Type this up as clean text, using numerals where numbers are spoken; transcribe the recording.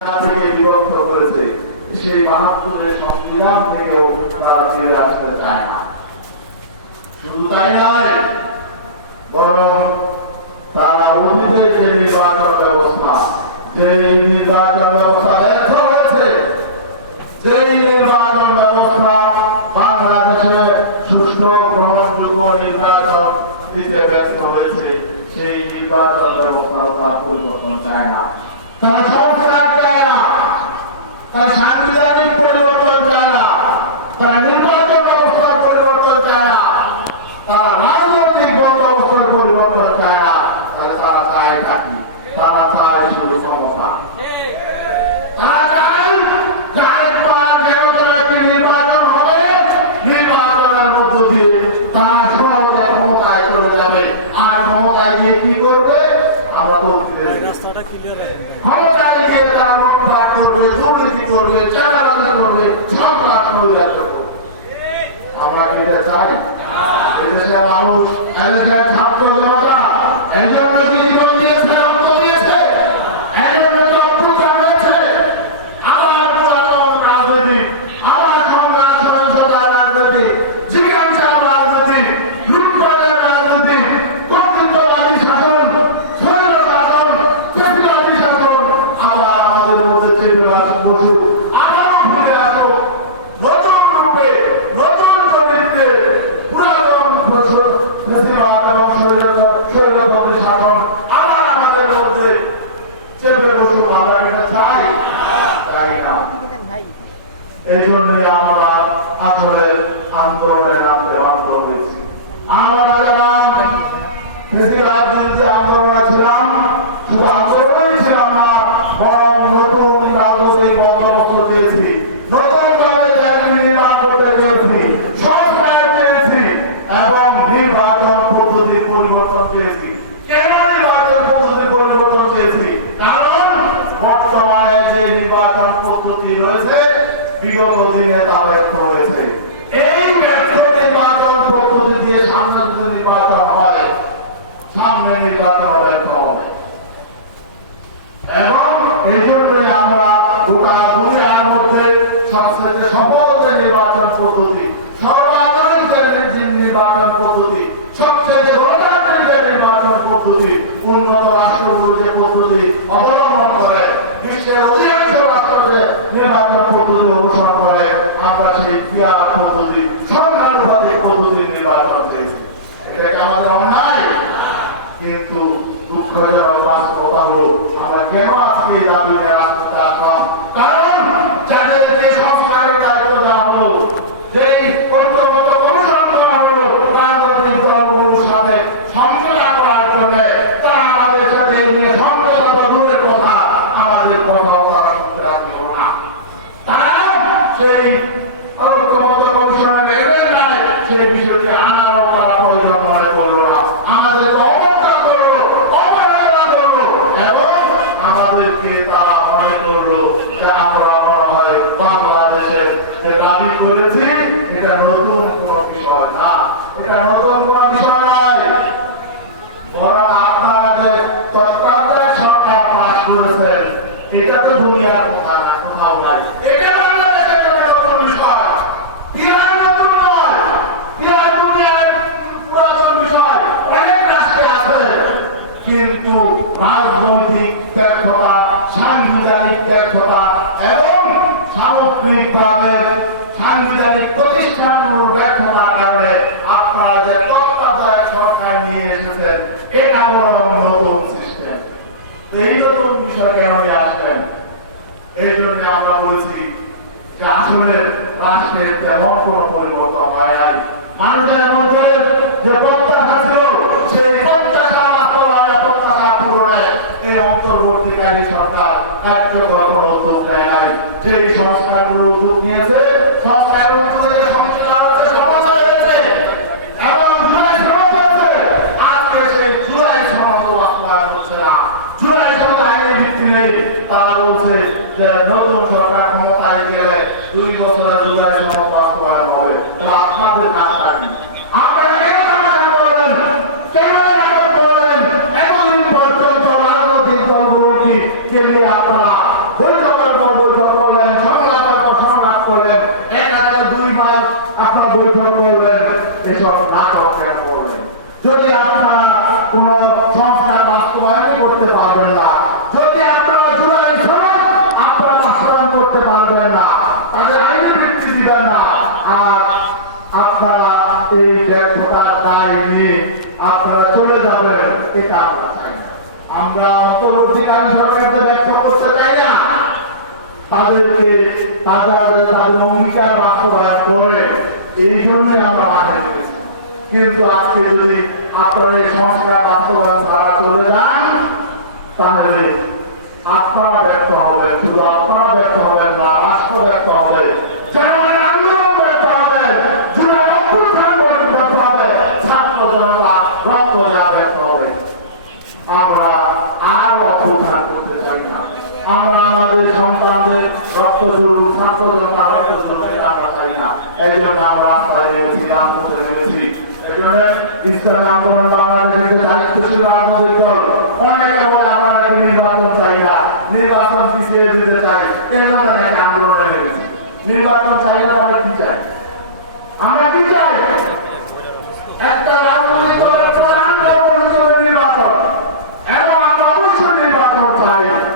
থেকে বিভক্ত করেছে, সেই ৭২-এর সংবিধান থেকেও তারা ফিরে আসতে চায় না। শুধু তাই নয়, বরং তারা অতীতের যে নির্বাচন ব্যবস্থা, যে নির্বাচন ব্যবস্থা ব্যর্থ হয়েছে, যেই নির্বাচন ব্যবস্থা বাংলাদেশে সুষ্ঠু গ্রহণযোগ্য নির্বাচন দিতে ব্যর্থ হয়েছে, সেই নির্বাচন ব্যবস্থা তারা পরিবর্তন চায় না। তারা সংস্কার চায় না, তারা সাংবিধানিক পরিবর্তন চায় না, তারা নির্বাচন ব্যবস্থার পরিবর্তন চায় না, তারা রাজনৈতিক বন্দোবস্তের পরিবর্তন চায় না। তাহলে তারা চায় থাকি, তারা চায় শুধু ক্ষমতা। তারা চায় একটি নির্বাচন হবে, নির্বাচনের মধ্য দিয়ে তারা সহজে ক্ষমতায় চলে যাবে। আর ক্ষমতায় গিয়ে কি করবে? আমরা তো রাস্তাটা ক্লিয়ার রাখুন। ক্ষমতায় গিয়ে তারা লুটপাট করবে, দুর্নীতি করবে, চাঁদাবাজি করবে, সন্ত্রাস নৈরাজ্য করবে। আমরা কি এটা চাই? এদেশের মানুষ, এদেশের ছাত্র জনতা এজন্য কি জীবন দিয়েছে, রক্ত দিয়েছে, এজন্য কি অভ্যুত্থান হয়েছে। আবার পুরাতন রাজনীতি, আবার সংঘাত সহিংসতার রাজনীতি, জিজ্ঞাসার রাজনীতি, লুটপাটের রাজনীতি, কর্তৃত্ববাদী শাসন, স্বৈর শাসন, ফ্যাসিবাদী শাসন আবার আমাদের মধ্যে চেপে বসুক, আবারও ফিরে আসুক নতুন রূপে, নতুন চরিত্রে। পুরাতন ফ্যাসিবাদ এবং স্বৈরতন্ত্রী শাসন আবার আমাদের মধ্যে চেপে বসুক। আমরা এটা চাই? চাই না। এই জন্যই আমরা আসলে আন্দোলনে নামতে বাধ্য হয়েছি। আমরা যারা ফ্যাসিবাদ বিরোধী আন্দোলনে ছিলাম, শুধু আন্দোলনই ছিলাম না, বরং নতুন রাজনৈতিক বন্দোবস্ত দিয়েছি, নতুনভাবে নির্বাচন করতে চেয়েছি, সংস্কার চেয়েছি এবং নির্বাচন পদ্ধতির পরিবর্তন চেয়েছি। কেন নির্বাচন পদ্ধতির পরিবর্তন চেয়েছি? কারণ বর্তমানে যে নির্বাচন পদ্ধতি রয়েছে, বিগত দিনে তা ব্যর্থ হয়েছে। এই ব্যর্থ নির্বাচন পদ্ধতি দিয়ে সামনে যদি নির্বাচন হয়, সামনে নির্বাচন ব্যর্থ হবে। এবং এই জন্যই আমরা গোটা দুনিয়ার মধ্যে সবচেয়ে সফল যে নির্বাচন পদ্ধতি, সর্বাধুনিক যে নির্বাচন পদ্ধতি, সবচেয়ে গণতান্ত্রিক যে নির্বাচন পদ্ধতি, উন্নত রাষ্ট্রগুলো যে পদ্ধতি অবলম্বন করে, বিশ্বের অধিকাংশ রাষ্ট্র যে নির্বাচন পদ্ধতি অনুসরণ করে, আমরা সেই পিয়ার পদ্ধতি, সংখ্যানুপাতিক পদ্ধতির নির্বাচন চেয়েছি। এটা কি আমাদের অন্যায়? কিন্তু দুঃখজনক বাস্তবতা হলো আমরা কেন আজকে এই দাবি নিয়ে রাজপথে আসলাম? কারণ যাদেরকে সংস্কারের দায়িত্ব দেওয়া হলো, যেই ঐক্যবদ্ধ কমিশন করা হলো রাজনৈতিক দলগুলোর সাথে সমঝোতা করার জন্য, তারা আমাদের সাথে নিয়ে সমঝোতা তো দূরের কথা, আমাদের কথাও তারা শুনতে রাজি হলো না। তারা সেই ঐক্যবদ্ধ কমিশনের এজেন্ডায় সেই বিষয়টি আনারও তারা প্রয়োজন মনে করলো না। আমাদেরকে অবজ্ঞা করলো, অবহেলা করলো এবং আমাদেরকে তারা মনে করলো যে আমরা মনে হয় বাংলাদেশের যে দাবি করেছি এটা নতুন কোন বিষয় না, এটা নতুন কোন বিষয় নয়। বরং আপনারা যে তত্ত্বাবধায়ক সরকার পাস করেছেন, এটা তো দুনিয়ার কথা না, কোথাও নাই। এটা বাংলাদেশের জন্য নতুন বিষয়, ইরান নতুন নয়, ইরান দুনিয়ার পুরাতন বিষয়, অনেক রাষ্ট্রে আছে। কিন্তু রাজনৈতিক ব্যর্থতা, সাংবিধানিক ব্যর্থতা এবং সামগ্রিকভাবে সাংবিধানিক প্রতিষ্ঠানগুলোর ব্যর্থতার কারণে আপনারা যে তত্ত্বাবধায়ক সরকার নিয়ে এসেছেন, এটা হলো নতুন সিস্টেম। এই নতুন বিষয় কেন নিয়ে আসবেন? এই জন্য আমরা বলছি যে আসলে রাষ্ট্রের তেমন কোন পরিবর্তন হয় নাই। মানুষের মধ্যে যে প্রত্যাশা ছিল, সেই প্রত্যাশা বাস্তবায়নে, প্রত্যাশা পূরণে এই অন্তর্বর্তীকালীন সরকার কার্যকর কোন উদ্যোগ নেয় নাই। যেই সংস্কারগুলো উদ্যোগ নিয়েছে, সংস্কার অনুযায়ী সংস্কার হচ্ছে, সফলতা হয়েছে এবং জুলাই সনদ হচ্ছে। আজকে সেই জুলাই সনদ বাস্তবায়ন হচ্ছে না। জুলাই সনদ আইনি ভিত্তি নেই। তারা বলছে যে নতুন সরকার ক্ষমতায় গেলে 2 বছরে জুলাই সনদ বাস্তবায়ন হবে। আপনাদের কাজটা কি? আপনারা কেন নাটক করলেন? কেন নাটক করলেন? এতদিন পর্যন্ত রাজনৈতিক দলগুলোকে আপনারা এটা আমরা চাই না। আমরা অন্তর্বর্তীকালীন সরকারকে ব্যর্থ করতে চাই না, তাদেরকে তাদের অঙ্গীকার বাস্তবায়ন করে এই জন্য আমরা মাঠে নেমেছি। কিন্তু আজকে যদি আপনারা এই সংস্কার বাস্তবায়ন ছাড়া চলে যান, তাহলে আপনারা ব্যর্থ হবে, শুধু আপনারা ব্যর্থ হবেন না, রাষ্ট্র ব্যর্থ হবে, জনগণের আন্দোলন ব্যর্থ হবে, জুলাই অভ্যুত্থান ব্যর্থ হবে, ছাত্র জনতা রক্ত দেওয়া ব্যর্থ হবে। আমরা আর অভ্যুত্থান করতে চাই না। আমরা আমাদের সন্তানদের রক্ত জুলুম, ছাত্র জনতা রক্ত জুলুম আমরা চাই না। এই জন্য আমরা রাস্তায় নেমেছি, রাজপথে নেমেছি। এই জন্য ইসলামী আন্দোলন বাংলাদেশের দায়িত্বশীল রাজনৈতিক দল অনেকে বলে আমরা নাকি নির্বাচন চাই না, নির্বাচন পিছিয়ে দিতে চাই, এই জন্য নাকি আন্দোলনে নেমেছি। নির্বাচন চাই না, আমরা কি চাই? আমরা কি চাই?